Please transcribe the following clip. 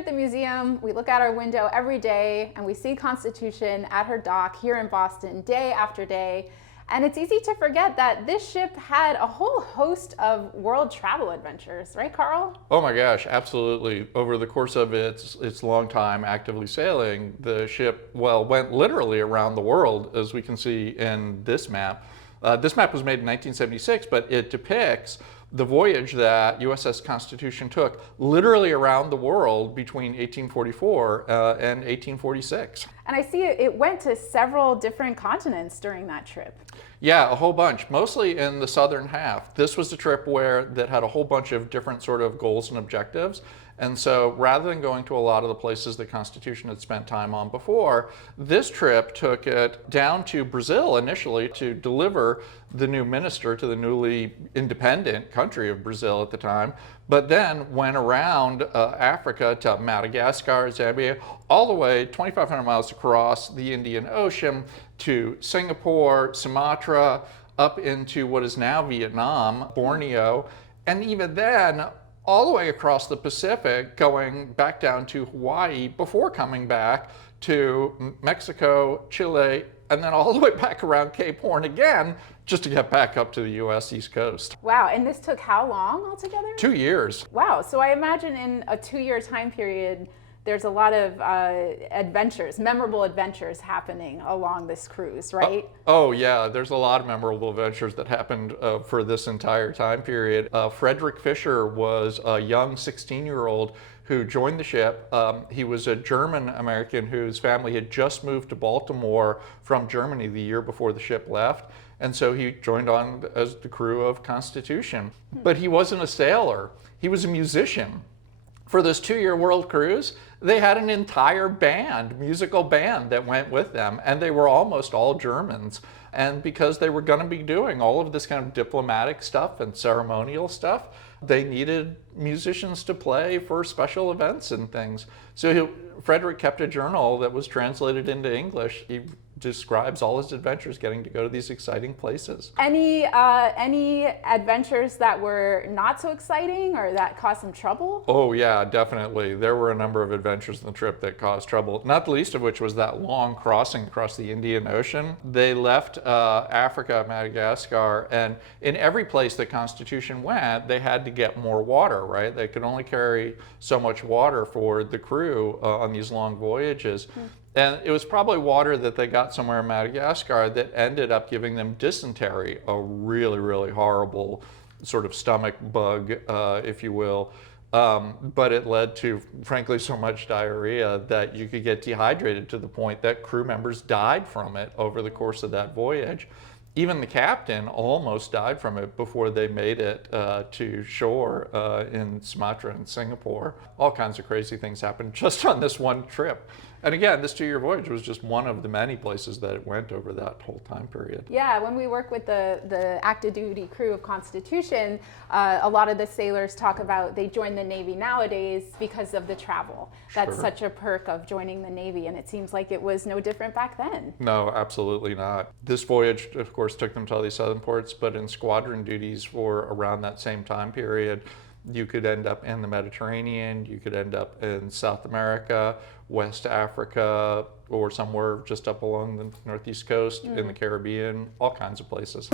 at the museum, we look out our window every day and we see Constitution at her dock here in Boston day after day. And it's easy to forget that this ship had a whole host of world travel adventures, right, Carl? Oh my gosh, absolutely. Over the course of its long time actively sailing, the ship, well, went literally around the world, as we can see in this map. This map was made in 1976, but it depicts the voyage that USS Constitution took literally around the world between 1844 and 1846. And I see it went to several different continents during that trip. Yeah, a whole bunch, mostly in the southern half. This was a trip that had a whole bunch of different sort of goals and objectives. And so rather than going to a lot of the places the Constitution had spent time on before, this trip took it down to Brazil initially to deliver the new minister to the newly independent country of Brazil at the time, but then went around Africa to Madagascar, Zambia, all the way 2,500 miles across the Indian Ocean to Singapore, Sumatra, up into what is now Vietnam, Borneo, and even then, all the way across the Pacific, going back down to Hawaii before coming back to Mexico, Chile, and then all the way back around Cape Horn again, just to get back up to the US East Coast. Wow, and this took how long altogether? 2 years. Wow, so I imagine in a 2-year time period, there's a lot of adventures, memorable adventures happening along this cruise, right? Oh yeah, there's a lot of memorable adventures that happened for this entire time period. Frederick Fisher was a young 16-year-old who joined the ship. He was a German-American whose family had just moved to Baltimore from Germany the year before the ship left. And so he joined on as the crew of Constitution. But he wasn't a sailor, he was a musician. For this 2-year world cruise, they had an entire band, musical band that went with them, and they were almost all Germans. And because they were going to be doing all of this kind of diplomatic stuff and ceremonial stuff, they needed musicians to play for special events and things. So Frederick kept a journal that was translated into English. He describes all his adventures getting to go to these exciting places. Any adventures that were not so exciting or that caused some trouble? Oh yeah, definitely. There were a number of adventures in the trip that caused trouble, not the least of which was that long crossing across the Indian Ocean. They left Africa, Madagascar, and in every place the Constitution went, they had to get more water, right? They could only carry so much water for the crew on these long voyages. And it was probably water that they got somewhere in Madagascar that ended up giving them dysentery, a really, really horrible sort of stomach bug, if you will. But it led to, frankly, so much diarrhea that you could get dehydrated to the point that crew members died from it over the course of that voyage. Even the captain almost died from it before they made it to shore in Sumatra and Singapore. All kinds of crazy things happened just on this one trip. And again, this 2-year voyage was just one of the many places that it went over that whole time period. Yeah, when we work with the active duty crew of Constitution, a lot of the sailors talk about they join the Navy nowadays because of the travel. That's Sure. such a perk of joining the Navy, and it seems like it was no different back then. No, absolutely not. This voyage, of course, took them to all these southern ports, but in squadron duties for around that same time period, you could end up in the Mediterranean, you could end up in South America, West Africa, or somewhere just up along the northeast coast in the Caribbean, all kinds of places.